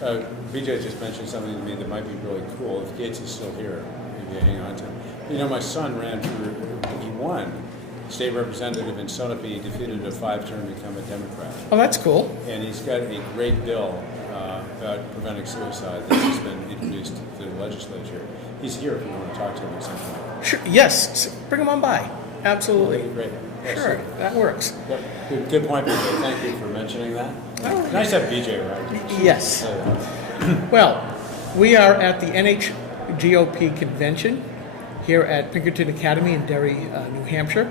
BJ just mentioned something to me that might be really cool. If Gates is still here, maybe hang on to him. You know, my son ran for, he won state representative in Sunapee. He defeated a 5-term to become a Democrat. Oh, that's cool. And he's got a great bill about preventing suicide that has been introduced to the legislature. He's here if you want to talk to him at some point. Sure. Yes, bring him on by. Absolutely. Great. Sure, that works. Yep. Good point, BJ. Thank you for mentioning that. Oh, nice to have BJ around. Yes. Well, we are at the NH GOP Convention here at Pinkerton Academy in Derry, New Hampshire.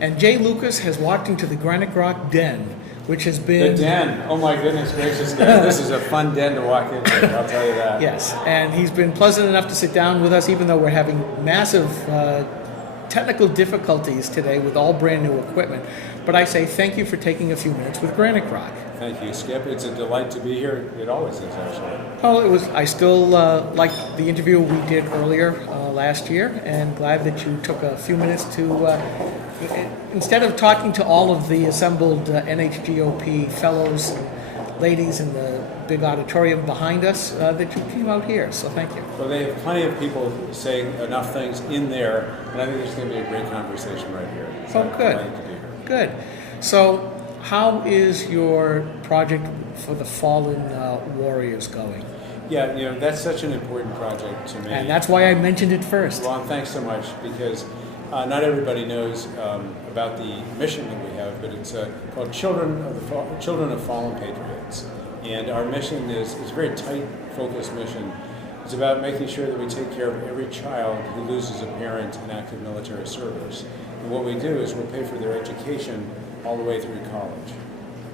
And Jay Lucas has walked into the GraniteGrok den, which has been... The den. Oh my goodness gracious. This is a fun den to walk into, I'll tell you that. Yes, and he's been pleasant enough to sit down with us, even though we're having massive technical difficulties today with all brand new equipment. But I say thank you for taking a few minutes with GraniteGrok. Thank you, Skip. It's a delight to be here. It always is, actually. Oh, it was. I still like the interview we did earlier last year, and glad that you took a few minutes to, instead of talking to all of the assembled NHGOP fellows and ladies in the big auditorium behind us, that you came out here. So thank you. Well, they have plenty of people saying enough things in there, and I think there's going to be a great conversation right here. So oh, good. Good. So, how is your project for the fallen warriors going? Yeah, you know, that's such an important project to me. And that's why I mentioned it first. Well, thanks so much, because not everybody knows about the mission that we have, but it's called Children of Fallen Patriots. And our mission is a very tight, focused mission. It's about making sure that we take care of every child who loses a parent in active military service. And what we do is we'll pay for their education all the way through college.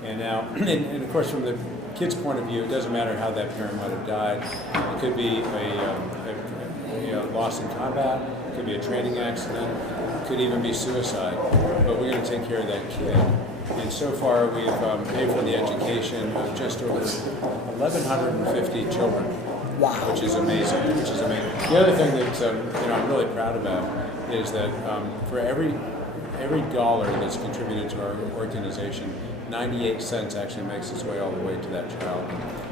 And now, and of course, from the kid's point of view, it doesn't matter how that parent might have died. It could be a loss in combat, it could be a training accident, it could even be suicide. But we're going to take care of that kid. And so far, we've paid for the education of just over 1,150 children. Wow. Which is amazing. The other thing that I'm really proud about is that for every dollar that's contributed to our organization, 98 cents actually makes its way all the way to that child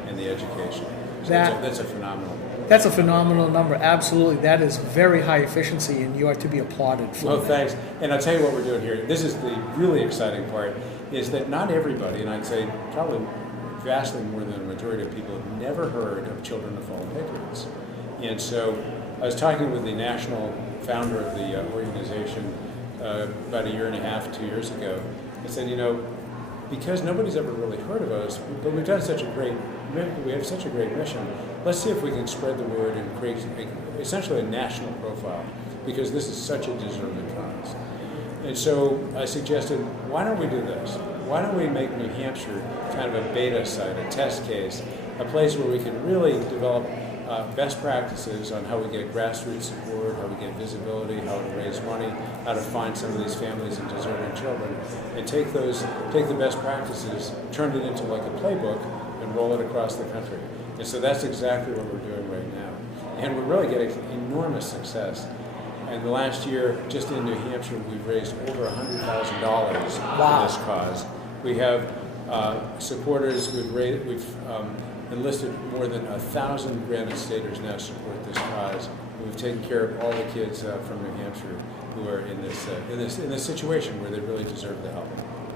and the education. So that's a phenomenal. That's a phenomenal number. Absolutely, that is very high efficiency, and you are to be applauded for. Oh, thanks. And I'll tell you what we're doing here. This is the really exciting part: is that not everybody, and I'd say probably vastly more than a majority of people, have never heard of Children of Fallen Patriots. And so I was talking with the national founder of the organization about 1.5 years, 2 years ago. I said, you know, because nobody's ever really heard of us, but we have such a great mission, let's see if we can spread the word and create essentially a national profile, because this is such a deserving cause. And so I suggested, why don't we do this? Why don't we make New Hampshire kind of a beta site, a test case, a place where we can really develop best practices on how we get grassroots support, how we get visibility, how to raise money, how to find some of these families and deserving children, and take the best practices, turn it into like a playbook, and roll it across the country. And so that's exactly what we're doing right now. And we're really getting enormous success. And the last year, just in New Hampshire, we've raised over $100,000 for this cause. We have supporters. We've enlisted more than 1,000 Granite Staters now support this cause. We've taken care of all the kids from New Hampshire who are in this situation where they really deserve the help.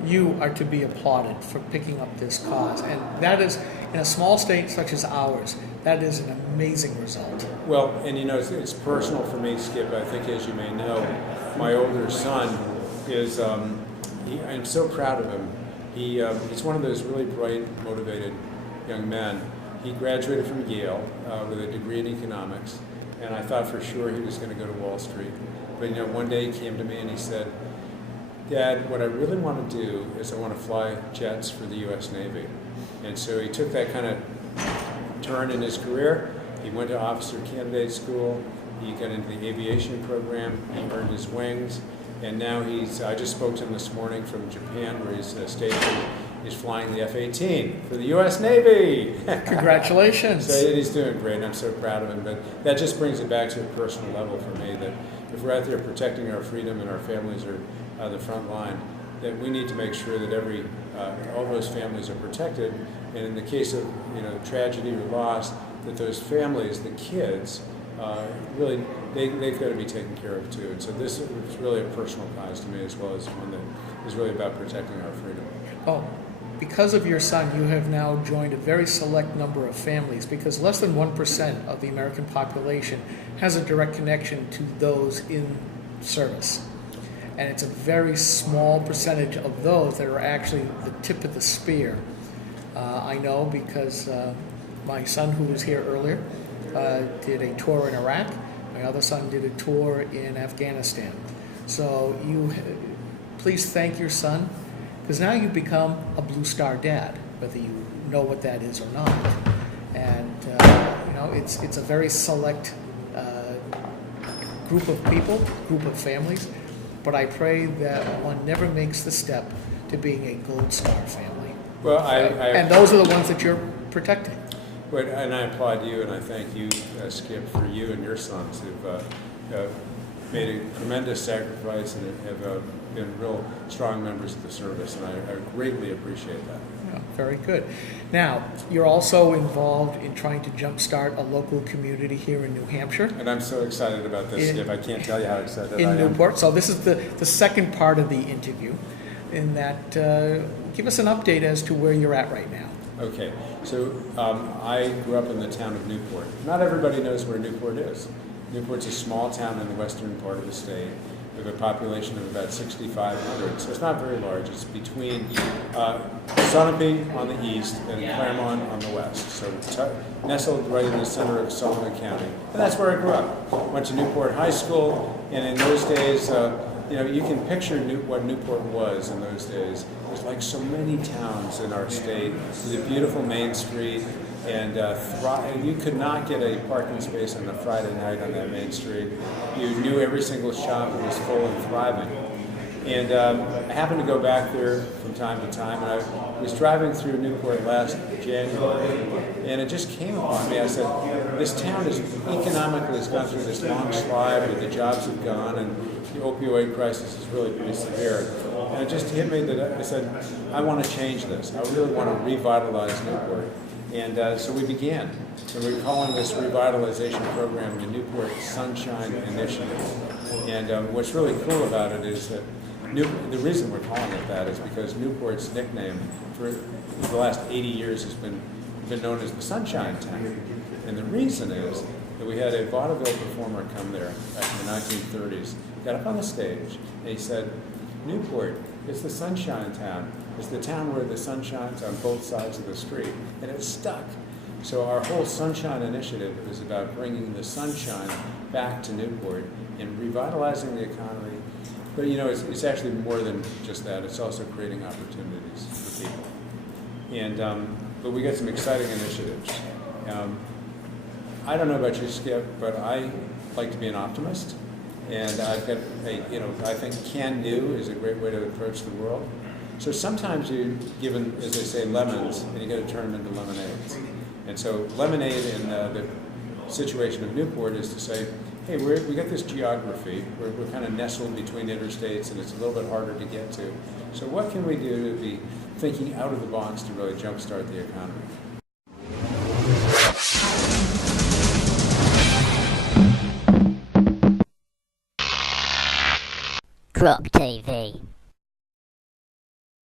You are to be applauded for picking up this cause, and that is, in a small state such as ours, that is an amazing result. Well, and you know, it's personal for me, Skip. I think, as you may know, my older son is, I'm so proud of him. He's one of those really bright, motivated young men. He graduated from Yale with a degree in economics, and I thought for sure he was going to go to Wall Street. But you know, one day he came to me and he said, "Dad, what I really want to do is I want to fly jets for the U.S. Navy." And so he took that kind of turn in his career. He went to officer candidate school. He got into the aviation program. He earned his wings. And now I just spoke to him this morning from Japan, where he's stationed. He's flying the F-18 for the U.S. Navy. Congratulations. So he's doing great, and I'm so proud of him. But that just brings it back to a personal level for me, that if we're out there protecting our freedom and our families are on the front line, that we need to make sure that all those families are protected, and in the case of tragedy or loss, that those families, the kids, really they've got to be taken care of too. And so this is really a personal cause to me, as well as one that is really about protecting our freedom. Oh, because of your son, you have now joined a very select number of families, because less than 1% of the American population has a direct connection to those in service. And it's a very small percentage of those that are actually the tip of the spear. I know because my son, who was here earlier, did a tour in Iraq. My other son did a tour in Afghanistan. So please thank your son, because now you've become a Blue Star dad, whether you know what that is or not. And it's a very select group of people, group of families. But I pray that one never makes the step to being a Gold Star family. Well, and those are the ones that you're protecting. And I applaud you, and I thank you, Skip, for you and your sons who've made a tremendous sacrifice and have been real strong members of the service, and I greatly appreciate that. Yeah, very good. Now, you're also involved in trying to jumpstart a local community here in New Hampshire. And I'm so excited about this, Skip. I can't tell you how excited I am. In Newport. So this is the second part of the interview, in that give us an update as to where you're at right now. Okay, so I grew up in the town of Newport. Not everybody knows where Newport is. Newport's a small town in the western part of the state. We have a population of about 6,500, so it's not very large. It's between Sunapee on the east and Claremont on the west, so nestled right in the center of Sullivan County. And that's where I grew up. Went to Newport High School, and in those days, you can picture what Newport was in those days. There's like so many towns in our state. There's a beautiful Main Street, and you could not get a parking space on a Friday night on that Main Street. You knew every single shop was full and thriving. And I happened to go back there from time to time, and I was driving through Newport last January, and it just came upon me. I said, this town is economically has gone through this long slide where the jobs have gone, and the opioid crisis is really pretty severe. And it just hit me that I said, I want to change this. I really want to revitalize Newport. And so we began. And we're calling this revitalization program the Newport Sunshine Initiative. And what's really cool about it is that the reason we're calling it that is because Newport's nickname for the last 80 years has been known as the Sunshine Town. And the reason is that we had a vaudeville performer come there back in the 1930s, got up on the stage, and he said, Newport is the Sunshine Town. It's the town where the sun shines on both sides of the street. And it stuck. So our whole Sunshine Initiative is about bringing the sunshine back to Newport and revitalizing the economy. But it's actually more than just that. It's also creating opportunities for people. And but we got some exciting initiatives. I don't know about you, Skip, but I like to be an optimist. And I've got I think can-do is a great way to approach the world. So sometimes you're given, as they say, lemons, and you got to turn them into lemonades. And so lemonade in the situation of Newport is to say, hey, we got this geography. We're kind of nestled between interstates, and it's a little bit harder to get to. So what can we do to be thinking out of the box to really jumpstart the economy? Grok TV.